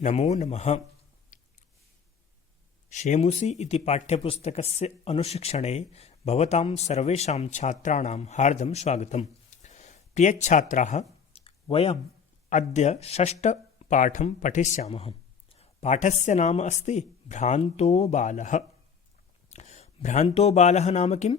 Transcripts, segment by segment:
नमो नमः। शेमुसि इति पाठ्यपुस्तकस्य अनुशिक्षणे भवतां सर्वेषां छात्राणां हार्दं स्वागतम्। प्रियछात्राः, वयम् अद्य षष्ठपाठं पठिष्यामः। पाठस्य नाम अस्ति भ्रान्तो बालः। भ्रान्तो बालः नाम किम्?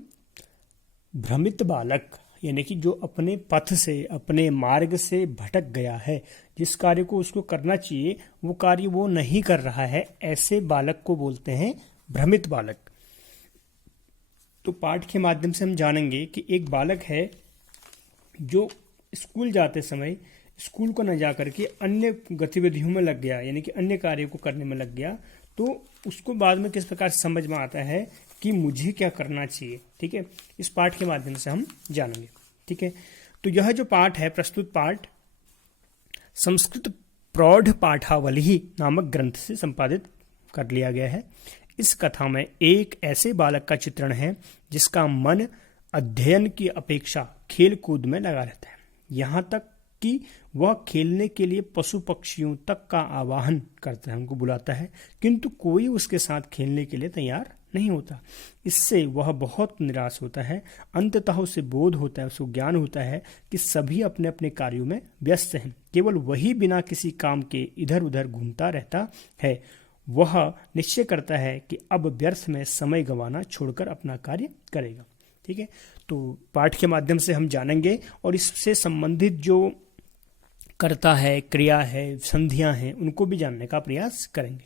भ्रमित बालक, यानी कि जो अपने पथ से, अपने मार्ग से भटक गया है, जिस कार्य को उसको करना चाहिए वो कार्य वो नहीं कर रहा है, ऐसे बालक को बोलते हैं भ्रमित बालक। तो पाठ के माध्यम से हम जानेंगे कि एक बालक है जो स्कूल जाते समय स्कूल को न जा करके अन्य गतिविधियों में लग गया, यानी कि अन्य कार्यों को करने में लग गया। तो उसको बाद में किस प्रकार समझ में आता है कि मुझे क्या करना चाहिए। ठीक है, इस पाठ के माध्यम से हम जानेंगे। ठीक है, तो यह जो पाठ है, प्रस्तुत पाठ संस्कृत प्रौढ़ पाठावली नामक ग्रंथ से संपादित कर लिया गया है। इस कथा में एक ऐसे बालक का चित्रण है जिसका मन अध्ययन की अपेक्षा खेल कूद में लगा रहता है, यहाँ तक कि वह खेलने के लिए पशु पक्षियों तक का आवाहन करता है, उनको बुलाता है, किंतु कोई उसके साथ खेलने के लिए तैयार नहीं होता। इससे वह बहुत निराश होता है। अंततः उसे बोध होता है, उसको ज्ञान होता है कि सभी अपने अपने कार्यों में व्यस्त हैं, केवल वही बिना किसी काम के इधर उधर घूमता रहता है। वह निश्चय करता है कि अब व्यर्थ में समय गंवाना छोड़कर अपना कार्य करेगा। ठीक है, तो पाठ के माध्यम से हम जानेंगे और इससे संबंधित जो कर्ता है, क्रिया है, संधियां हैं, उनको भी जानने का प्रयास करेंगे।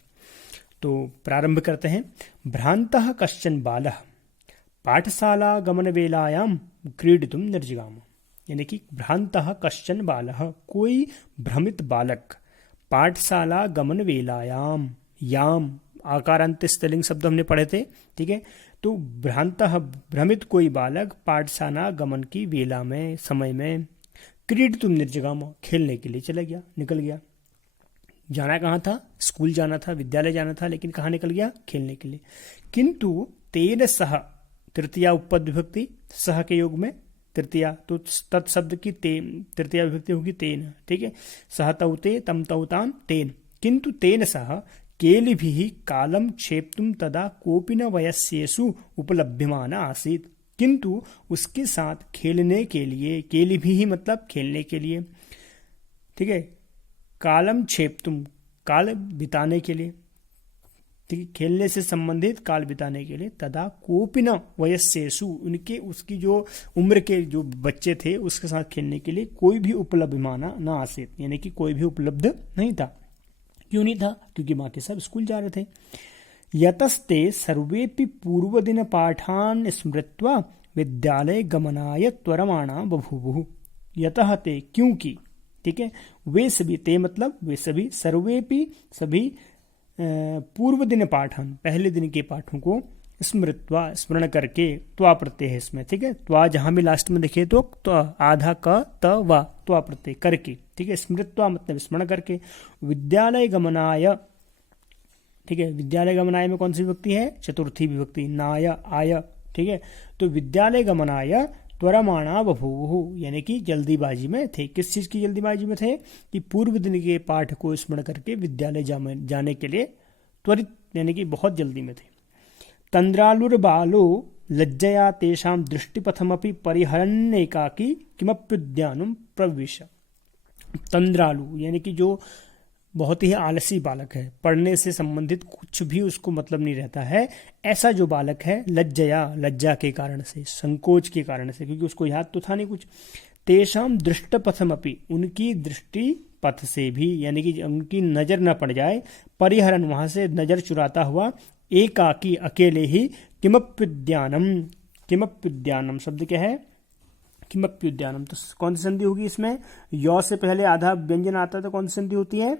तो प्रारंभ करते हैं। भ्रांतः कश्चन बालः पाठशाला गमनवेलायां क्रीडितुं निर्जिगाम। यानी कि भ्रांतः कश्चन बालः, कोई भ्रमित बालक, पाठशाला गमनवेलायां, याम आकारांत स्त्रीलिंग शब्द हमने पढ़े थे। ठीक है, तो भ्रांतः भ्रमित कोई बालक पाठशाला गमन की वेला में, समय में, क्रीडितुं निर्जिगाम, खेलने के लिए चला गया, निकल गया। जाना कहाँ था? स्कूल जाना था, विद्यालय जाना था, लेकिन कहाँ निकल गया? खेलने के लिए। किंतु तेन सह, तृतीया उपपद विभक्ति, सह के योग में तृतीया, तो तत्शब्द की तृतीया विभक्ति होगी तेन। ठीक है, सह तौते तम तौताम तेन। किंतु तेन सह केलिभिः कालं क्षेप्तुं तदा कोपि न वयस्येषु उपलभ्यमान आसीत्। किंतु उसके साथ खेलने के लिए, केलिभिः मतलब खेलने के लिए, ठीक है, कालम क्षेप्तुम, काल बिताने के लिए, ठीक है, खेलने से संबंधित काल बिताने के लिए, तदा कोपि न वयस्येषु, उनके उसकी जो उम्र के जो बच्चे थे उसके साथ खेलने के लिए कोई भी उपलब्धमाना न आसीत, यानी कि कोई भी उपलब्ध नहीं था। क्यों नहीं था? क्योंकि बाकी सब स्कूल जा रहे थे। यतस्ते सर्वेपि पूर्वदिन पाठान् स्मृत्वा विद्यालय गमनाय त्वरमाणा बभूवुः। यतः ते, क्योंकि, ठीक है, वे सभी, ते मतलब वे सभी, सर्वेपि सभी, पूर्व दिन पाठन, पहले दिन के पाठों को, स्मृत्वा स्मरण करके, त्वा प्रत्यय है इसमें। ठीक है, त्वा जहां भी लास्ट में देखे तो आधा क त वा, त्वा प्रत्यय करके। ठीक है, स्मृत्वा मतलब स्मरण करके, विद्यालय गमनाय, ठीक है, विद्यालय गमनाय में कौन सी विभक्ति है? चतुर्थी विभक्ति, नाय आय। ठीक है, तो विद्यालय गमनाय त्वरमाणा बभूवुः, यानी कि जल्दीबाजी में थे। किस चीज की जल्दीबाजी में थे? कि पूर्व दिन के पाठ को स्मरण करके विद्यालय जाने के लिए त्वरित, यानी कि बहुत जल्दी में थे। तंद्रालुर्बालो लज्जया तेषां दृष्टिपथमपि परिहरन्नेकाकी किमप्युद्यानं प्रविश। तंद्रालु यानी कि जो बहुत ही आलसी बालक है, पढ़ने से संबंधित कुछ भी उसको मतलब नहीं रहता है, ऐसा जो बालक है, लज्जया, लज्जा के कारण से, संकोच के कारण से, क्योंकि उसको याद तो था नहीं कुछ, तेषाम दृष्टपथमपि, उनकी दृष्टि पथ से भी, यानी कि उनकी नजर न पड़ जाए, परिहरन, वहां से नजर चुराता हुआ, एकाकी, अकेले ही, किमप्युद्यानम, किमप्युद्यानम शब्द क्या है? किमप्युद्यानम, तो कौन सी संधि होगी इसमें? यौ से पहले आधा व्यंजन आता है तो कौन सी संधि होती है?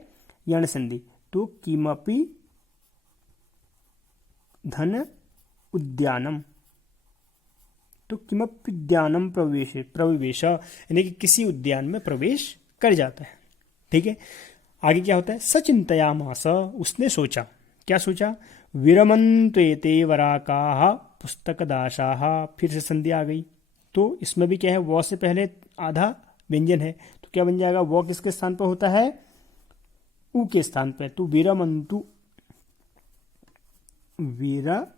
यण संधि। तो किमपि धन उद्यानम, तो किमप्युद्यानम प्रविवेश, यानी कि किसी उद्यान में प्रवेश कर जाता है। ठीक है, आगे क्या होता है? सचिंतयामास, उसने सोचा, क्या सोचा? विरमन्त्वेते वराकाः पुस्तकदाशाः, फिर से संधि आ गई। तो इसमें भी क्या है? वो से पहले आधा व्यंजन है, तो क्या बन जाएगा? वो किसके स्थान पर होता है? ऊ के स्थान पे, तो विरमंतु, विरमंतु,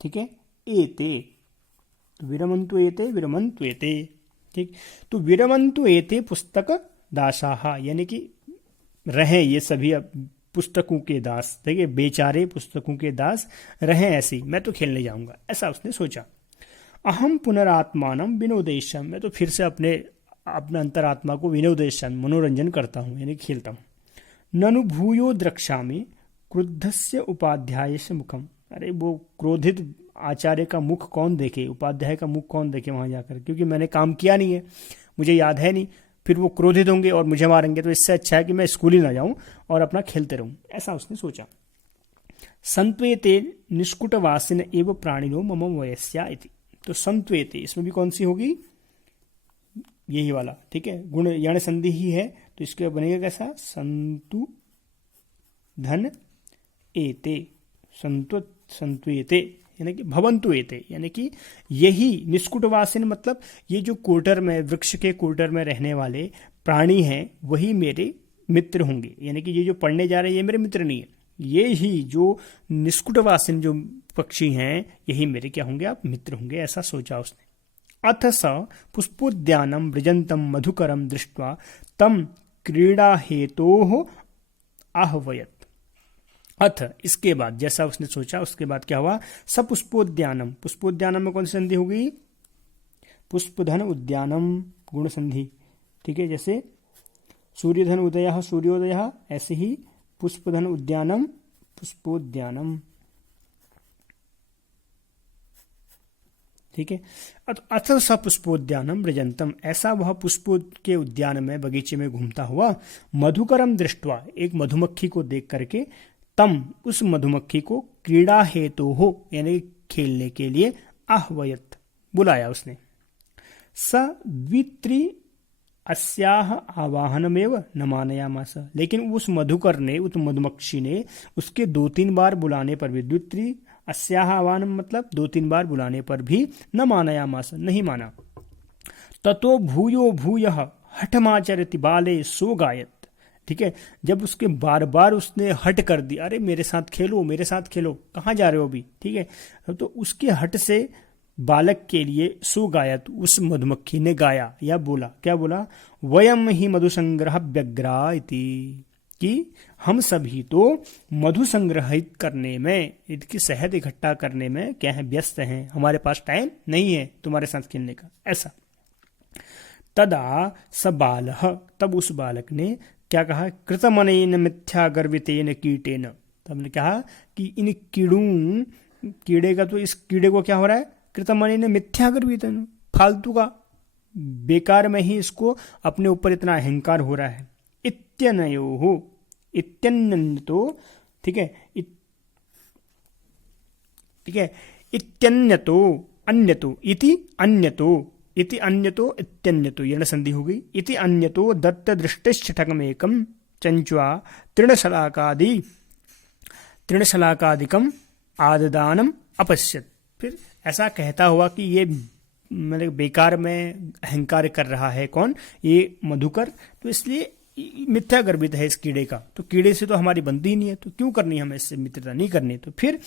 ठीक है, एते, तो विरमंतु एते, विरमंतु एते, ठीक। तो विरमंतु एते पुस्तक दासाः, यानी कि रहें ये सभी पुस्तकों के दास, देखिए बेचारे पुस्तकों के दास रहें ऐसे ही, मैं तो खेलने जाऊंगा, ऐसा उसने सोचा। अहम पुनरात्मानम विनोदेशम, मैं तो फिर से अपने अंतरात्मा को विनोदेशम, मनोरंजन करता हूँ, यानी खेलता हूँ। ननु भूयो द्रक्ष्यामि क्रुद्धस्य उपाध्यायस्य मुखम, अरे वो क्रोधित आचार्य का मुख कौन देखे, उपाध्याय का मुख कौन देखे वहां जाकर, क्योंकि मैंने काम किया नहीं है, मुझे याद है नहीं, फिर वो क्रोधित होंगे और मुझे मारेंगे, तो इससे अच्छा है कि मैं स्कूल ही ना जाऊं और अपना खेलते रहूं, ऐसा उसने सोचा। संत्वेते निष्कुटवासिन एव प्राणिनो मम वयस्या इति, तो संत्वेते इसमें भी कौन सी होगी, यही वाला, ठीक है, गुण यण संधि ही है, तो इसके बनेगा कैसा, संतु धन एते, संत्वेते यानी कि भवंतु एते, यानी कि यही निष्कुटवासिन मतलब ये जो कोटर में, वृक्ष के कोटर में रहने वाले प्राणी हैं वही मेरे मित्र होंगे, यानी कि ये जो पढ़ने जा रहे हैं ये मेरे मित्र नहीं है, ये ही जो निष्कुटवासिन जो पक्षी हैं यही मेरे क्या होंगे, आप मित्र होंगे, ऐसा सोचा उसने। अथ स पुष्पोद्यानम वृजंतम मधुकरम दृष्ट्वा तम क्रीड़ा हेतोः आहवयत। अथ इसके बाद, जैसा उसने सोचा उसके बाद क्या हुआ, सपुष्पोद्यानम, पुष्पोद्यानम में कौन सी संधि होगी, पुष्पधन उद्यानम, गुण संधि, ठीक है, जैसे सूर्यधन उदयः सूर्योदयः, ऐसे ही पुष्पधन उद्यानम पुष्पोद्यानम, ठीक है। अथ स पुष्पोद्यानम व्रजंतम, ऐसा वह पुष्पों के उद्यान में, बगीचे में घूमता हुआ, मधुकरम दृष्ट्वा, एक मधुमक्खी को देख करके, तम उस मधुमक्खी को, क्रीड़ा हेतु हो यानी खेलने के लिए, आहवयत बुलाया उसने। स द्वित्री अस्याह आवाहनमेव न मानयामास, लेकिन उस मधुकर ने, उस मधुमक्खी ने उसके 2-3 बार बुलाने पर भी, द्वित्री अस्याह आवाहनम मतलब 2-3 बार बुलाने पर भी, न मानयामास नहीं माना। ततो भूयो भूयः हठमाचरति बाले सो गायत, ठीक है, जब उसके बार बार उसने हट कर दी, अरे मेरे साथ खेलो, मेरे साथ खेलो, कहाँ जा रहे हो अभी, ठीक है, तो उसके हट से बालक के लिए सो गायत, उस मधुमक्खी ने गाया या बोला, क्या बोला, वयम ही मधुसंग्रह व्यग्रा इति, कि हम सभी तो मधु संग्रहित करने में, इसकी शहद इकट्ठा करने में क्या है, व्यस्त हैं, हमारे पास टाइम नहीं है तुम्हारे साथ खेलने का, ऐसा। तदा स बालः, तब उस बालक ने क्या कहा, कृतमनेन मिथ्या गर्वितेन कीटेन, तब हमने कहा कि इन कीड़े का, तो इस कीड़े को क्या हो रहा है, कृतमनेन मिथ्या गर्वितेन, फालतू का, बेकार में ही इसको अपने ऊपर इतना अहंकार हो रहा है। इत्यनयोः, इत्यन्यतो, ठीक है, ठीक है, इत्यन्यतो, अन्यतो, इति अन्यतो, इति अन्यतो, इत्यन्यतो, यण संधि हो गई। इति अन्यतो दत्त दृष्टिश्छटकमेकम चंचुआ तृणशलाकादिकम आददानम अपश्यत, फिर ऐसा कहता हुआ कि ये मतलब बेकार में अहंकार कर रहा है, कौन, ये मधुकर, तो इसलिए मिथ्या गर्भित है इस कीड़े का, तो कीड़े से तो हमारी बनती ही नहीं है, तो क्यों करनी हमें इससे मित्रता, नहीं करनी। तो फिर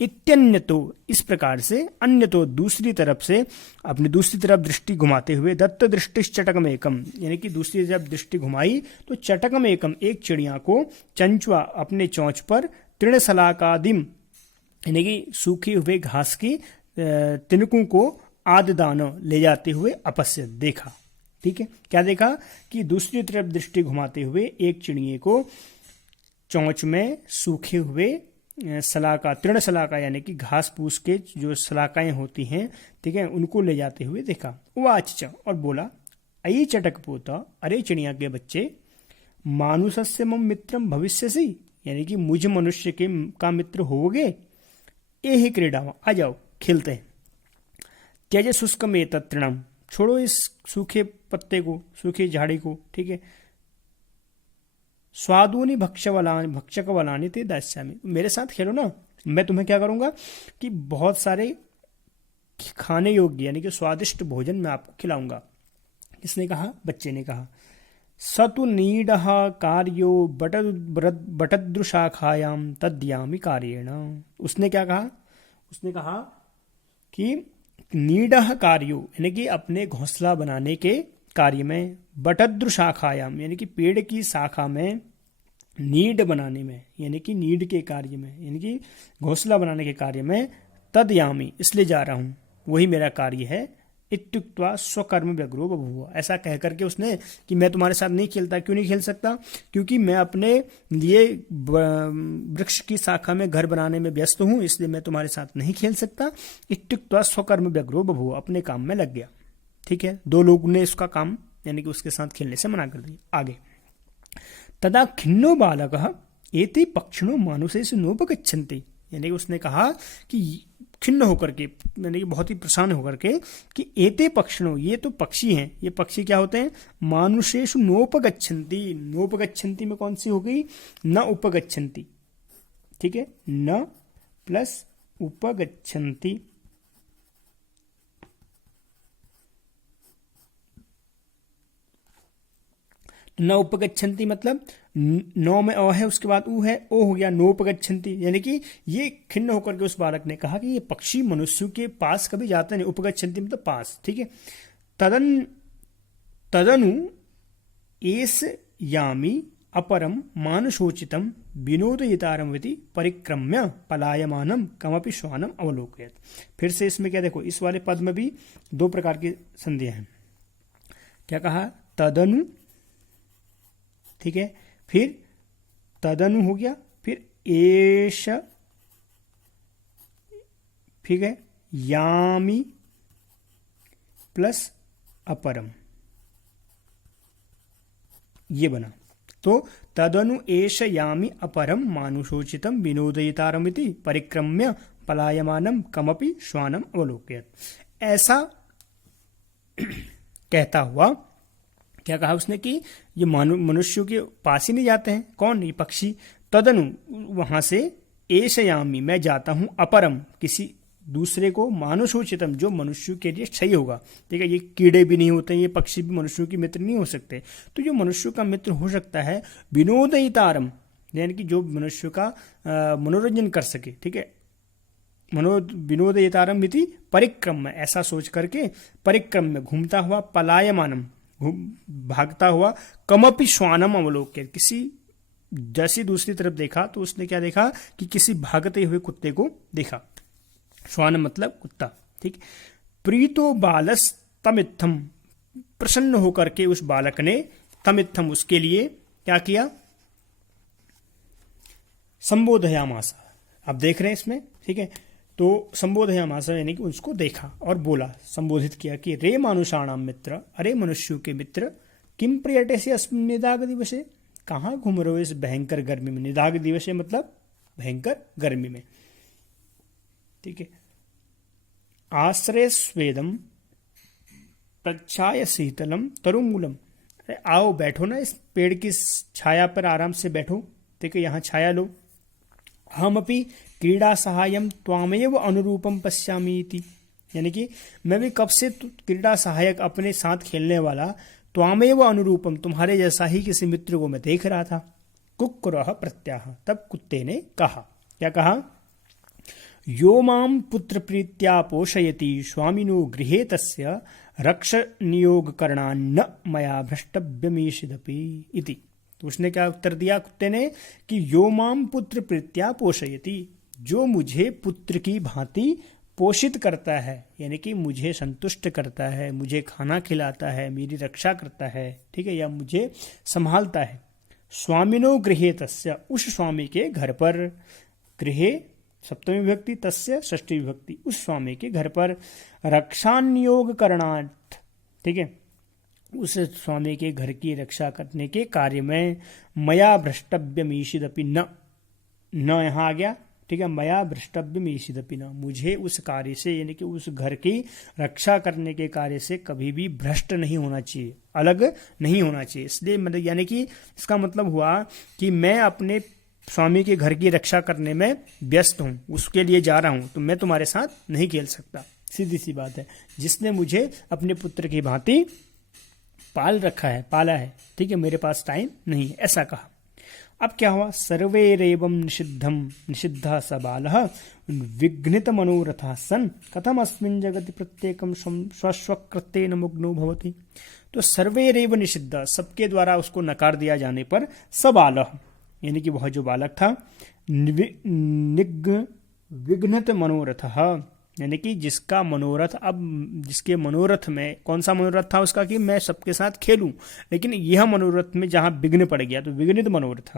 इत्यन्यतो, इस प्रकार से, अन्यतो दूसरी तरफ से, अपनी दूसरी तरफ दृष्टि घुमाते हुए, दत्त दृष्टि चटकम एकम, यानी कि दूसरी तरफ दृष्टि घुमाई तो चटकम एकम, एक चिड़िया को, चंचुआ अपने चोंच पर, तृणशलाकादिम यानी कि सूखी हुए घास की तिनकों को, आददान ले जाते हुए, अपश्य देखा, ठीक है, क्या देखा कि दूसरी तरफ दृष्टि घुमाते हुए एक चिड़िए को चोंच में सूखे हुए सलाका, तृण सलाका यानी कि घास फूस के जो सलाकाएं होती हैं, ठीक है, उनको ले जाते हुए देखा। वाच, और बोला, अयि चटक पोता, अरे चिड़िया के बच्चे, मानुषस्य मम मित्रम भविष्यसि, यानी कि मुझ मनुष्य के का मित्र होगे, ये ही क्रीड़ा, आ जाओ खेलते हैं। त्यज शुष्क में तृणम, छोड़ो इस सूखे पत्ते को, सूखी झाड़ी को, ठीक है, स्वादूनि भक्षक वलानि ते दास्यामि, मेरे साथ खेलो ना, मैं तुम्हें क्या करूंगा कि बहुत सारे खाने योग्य यानी कि स्वादिष्ट भोजन मैं आपको खिलाऊंगा। किसने कहा, बच्चे ने कहा। स तु नीडः कार्यो बटद्रुशाखायां तद्यामि कार्येण। उसने क्या कहा? उसने कहा कि नीडः कार्यो यानी कि अपने घोंसला बनाने के कार्य में, बटद्रुशाखायाम यानी कि पेड़ की शाखा में, नीड बनाने में यानी कि नीड के कार्य में यानी कि घोंसला बनाने के कार्य में, तदयामी इसलिए जा रहा हूं, वही मेरा कार्य है। इत्युक्त्वा स्वकर्म व्यग्रो बभूव, ऐसा कह करके उसने कि मैं तुम्हारे साथ नहीं खेलता। क्यों नहीं खेल सकता? क्योंकि मैं अपने लिए वृक्ष की शाखा में घर बनाने में व्यस्त हूं, इसलिए मैं तुम्हारे साथ नहीं खेल सकता। इत्युक्त्वा स्वकर्म व्यग्रो बभूव, अपने काम में लग गया। ठीक है, दो लोगों ने उसका काम यानी कि उसके साथ खेलने से मना कर दिया। आगे, तदा खिन्नो बालकः एते पक्षिणो मानुषेषु नोपगच्छन्ति, यानी कि उसने कहा कि खिन्न होकर के यानी कि बहुत ही प्रसन्न होकर के कि एते पक्षिणो, ये तो पक्षी हैं, ये पक्षी क्या होते हैं? मानुषेषु नोपगच्छन्ति। नोपगच्छन्ति में कौन सी हो गई? न उपगच्छन्ति। ठीक है, न प्लस उपगच्छन्ति। न उपगच्छन्ति मतलब नौ में अ है, उसके बाद उ है, ओ हो गया, नोपगच्छन्ति। यानी कि ये खिन्न होकर के उस बालक ने कहा कि ये पक्षी मनुष्य के पास कभी जाते नहीं। उपगच्छन्ति मतलब पास। ठीक है, तदनु एस यामी अपरम मानुषोचितम विनोदयितारम इति परिक्रम्य पलायमानम कमपि श्वानम अवलोकयत। फिर से इसमें क्या देखो, इस वाले पद में भी दो प्रकार की संधियां हैं। क्या कहा? तदनु, ठीक है, फिर तदनु हो गया, फिर एश, ठीक है, यामी प्लस अपरम, ये बना। तो तदनु एष यामी अपरम मानुषोचितम विनोदयितारमिति परिक्रम्य पलायमानम कमपि श्वानम अवलोकयत। ऐसा कहता हुआ क्या कहा उसने कि ये मनुष्यों के पास ही नहीं जाते हैं। कौन? ये पक्षी। तदनु वहां से, एषयामी मैं जाता हूं, अपरम किसी दूसरे को, मानुषोचितम जो मनुष्य के लिए सही होगा। ठीक है, ये कीड़े भी नहीं होते, ये पक्षी भी मनुष्यों के मित्र नहीं हो सकते। तो जो मनुष्य का मित्र हो सकता है, विनोदयितारम यानी कि जो मनुष्य का मनोरंजन कर सके। ठीक है, विनोदयितारम इति परिक्रम, ऐसा सोच करके परिक्रम में घूमता हुआ, पलायमानम भागता हुआ, कमपि श्वानम अवलोक्य किसी जैसी दूसरी तरफ देखा तो उसने क्या देखा कि किसी भागते हुए कुत्ते को देखा। श्वानम मतलब कुत्ता। ठीक, प्रीतो बालस तमित्थम, प्रसन्न होकर के उस बालक ने तमित्थम उसके लिए क्या किया? संबोधयामासा। अब देख रहे हैं इसमें। ठीक है, तो संबोधयामासा यानी कि उसको देखा और बोला, संबोधित किया कि रे मानुषाणाम मित्र, अरे मनुष्यों के मित्र, किम प्रियटे से अस्मिन् निदाग दिवसे, कहाँ घूम रहे हो इस भयंकर गर्मी में। निदाग दिवसे मतलब भयंकर गर्मी में। ठीक है, आश्रय स्वेदम प्रच्छाय शीतलम तरुमूलम, अरे आओ बैठो ना इस पेड़ की छाया पर आराम से बैठो। ठीक है, यहाँ छाया लो। हम अपनी क्रीड़ा सहायम त्वामेव अनुरूपम पश्यामी इति, यानी कि मैं भी कब से क्रीड़ा सहायक अपने साथ खेलने वाला, त्वामेव अनुरूपम तुम्हारे जैसा ही किसी मित्र को मैं देख रहा था। कुक्कुरः प्रत्याह, तब कुत्ते ने कहा, क्या कहा? यो माम पुत्र प्रीत्या पोषयति स्वामिनो गृहे तस्य रक्ष नियोग करणान्न मया भ्रष्टव्यमीषिदपि इति। तो उसने क्या उत्तर दिया कुत्ते ने कि यो माम पुत्र प्रीत्या पोषयति, जो मुझे पुत्र की भांति पोषित करता है, यानी कि मुझे संतुष्ट करता है, मुझे खाना खिलाता है, मेरी रक्षा करता है। ठीक है, या मुझे संभालता है। स्वामिनो गृहे तस्य, उस स्वामी के घर पर, गृहे सप्तमी विभक्ति, तस्य षष्ठी विभक्ति, उस स्वामी के घर पर, रक्षान्योग करणार्थ, ठीक है, उस स्वामी के घर की रक्षा करने के कार्य में, मया भ्रष्टव्यमीषिदपि न, न यहाँ आ गया। ठीक है, मया भ्रष्टव्यमीषिदपि न, मुझे उस कार्य से यानी कि उस घर की रक्षा करने के कार्य से कभी भी भ्रष्ट नहीं होना चाहिए, अलग नहीं होना चाहिए। इसलिए मतलब यानी कि इसका मतलब हुआ कि मैं अपने स्वामी के घर की रक्षा करने में व्यस्त हूँ, उसके लिए जा रहा हूँ, तो मैं तुम्हारे साथ नहीं खेल सकता। सीधी सी बात है। जिसने मुझे अपने पुत्र की भांति पाल रखा है, पाला है, ठीक है, मेरे पास टाइम नहीं है, ऐसा कहा। अब क्या हुआ, सर्वैरेवं निषिद्धम निषिद्धः स बालः विघ्नित मनोरथः सन् कथम अस्मिन् जगति प्रत्येकं स्वस्वकृत्येन मुग्नो भवति। तो सर्वैरेव निषिद्ध, सबके द्वारा उसको नकार दिया जाने पर स बालः, यानी कि वह जो बालक था, विघ्नित मनोरथः, यानी कि जिसका मनोरथ, अब जिसके मनोरथ में, कौन सा मनोरथ था उसका, कि मैं सबके साथ खेलूं, लेकिन यह मनोरथ में जहां विघ्न पड़ गया, तो विघ्नित मनोरथ,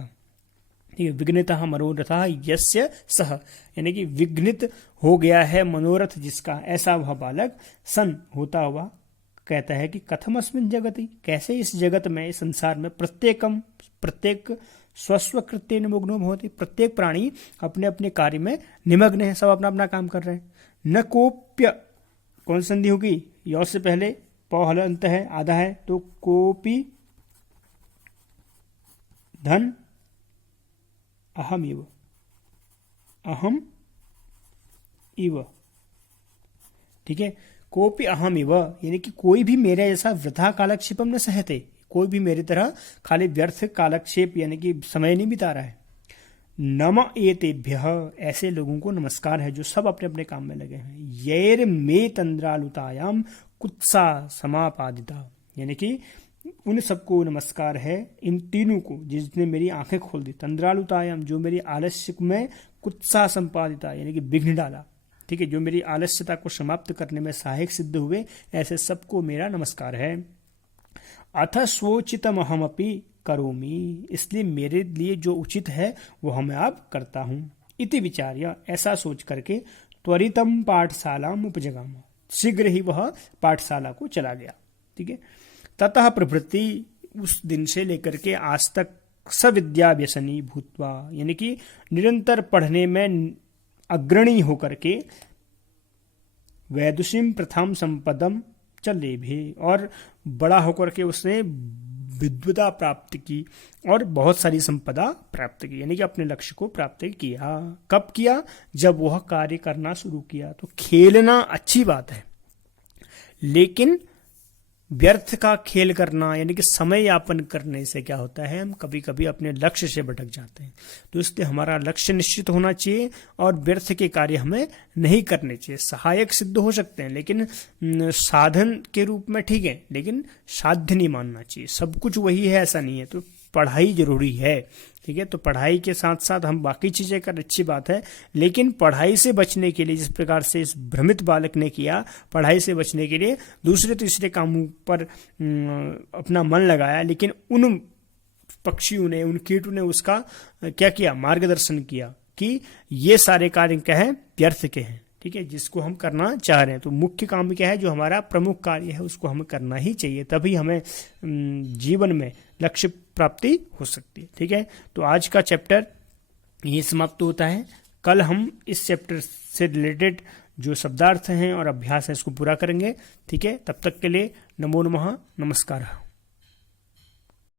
ठीक है, विघ्नितः मनोरथः यस्य सह, यानी कि विघ्नित हो गया है मनोरथ जिसका, ऐसा वह बालक सन होता हुआ कहता है कि कथम अस्मिन् जगति, कैसे इस जगत में, इस संसार में, प्रत्येक स्वस्वकृत्येन मुग्नो भवति, प्रत्येक प्राणी अपने अपने कार्य में निमग्न है, सब अपना अपना काम कर रहे हैं। न कोप्य, कौन संधि होगी, यौ से पहले प हलंत है, आधा है, तो कोपी धन अहम इव, ठीक है, कोपी अहम इव, यानी कि कोई भी मेरे जैसा वृथा कालक्षेपम न सहते, कोई भी मेरी तरह खाली व्यर्थ कालक्षेप यानी कि समय नहीं बिता रहा है। नम एतेभ्यः, ऐसे लोगों को नमस्कार है जो सब अपने अपने काम में लगे हैं। यैर मे तंद्रालुतायाम कुत्सा समापादिता, यानी कि उन सबको नमस्कार है, इन तीनों को जिसने मेरी आंखें खोल दी, तंद्रालुतायाम, जो मेरी आलस्य में कुत्सा संपादिता, यानी कि विघ्न डाला, ठीक है, जो मेरी आलस्यता को समाप्त करने में सहायक सिद्ध हुए, ऐसे सबको मेरा नमस्कार है। अथ स्वोचितमहमपि करोमि, इसलिए मेरे लिए जो उचित है वो मैं अब करता हूं। इति विचार्य, ऐसा सोच करके त्वरितम पाठशालाम उपजगाम, शीघ्र ही वह पाठशाला को चला गया, ठीक है। ततः प्रभृति, उस दिन से लेकर के आज तक, सविद्या व्यसनी भूत्वा, यानी कि निरंतर पढ़ने में अग्रणी होकर के, वैदुषीम प्रथम संपदम चले भी, और बड़ा होकर के उसने विद्वता प्राप्त की और बहुत सारी संपदा प्राप्त की, यानी कि अपने लक्ष्य को प्राप्त किया। कब किया, जब वह कार्य करना शुरू किया। तो खेलना अच्छी बात है, लेकिन व्यर्थ का खेल करना, यानी कि समय यापन करने से क्या होता है, हम कभी कभी अपने लक्ष्य से भटक जाते हैं। तो इसलिए हमारा लक्ष्य निश्चित होना चाहिए और व्यर्थ के कार्य हमें नहीं करने चाहिए। सहायक सिद्ध हो सकते हैं, लेकिन साधन के रूप में ठीक है, लेकिन साध्य नहीं मानना चाहिए। सब कुछ वही है ऐसा नहीं है। तो पढ़ाई जरूरी है, ठीक है। तो पढ़ाई के साथ साथ हम बाकी चीजें कर, अच्छी बात है, लेकिन पढ़ाई से बचने के लिए, जिस प्रकार से इस भ्रमित बालक ने किया, पढ़ाई से बचने के लिए दूसरे तीसरे कामों पर अपना मन लगाया, लेकिन उन पक्षियों ने, उन कीटों ने उसका क्या किया, मार्गदर्शन किया कि ये सारे कार्य क्या है, व्यर्थ के हैं, ठीक है, जिसको हम करना चाह रहे हैं। तो मुख्य काम क्या है, जो हमारा प्रमुख कार्य है, उसको हमें करना ही चाहिए, तभी हमें जीवन में लक्ष्य प्राप्ति हो सकती है, ठीक है। तो आज का चैप्टर यही समाप्त होता है। कल हम इस चैप्टर से रिलेटेड जो शब्दार्थ हैं और अभ्यास है इसको पूरा करेंगे, ठीक है। तब तक के लिए नमो नमः, नमस्कार।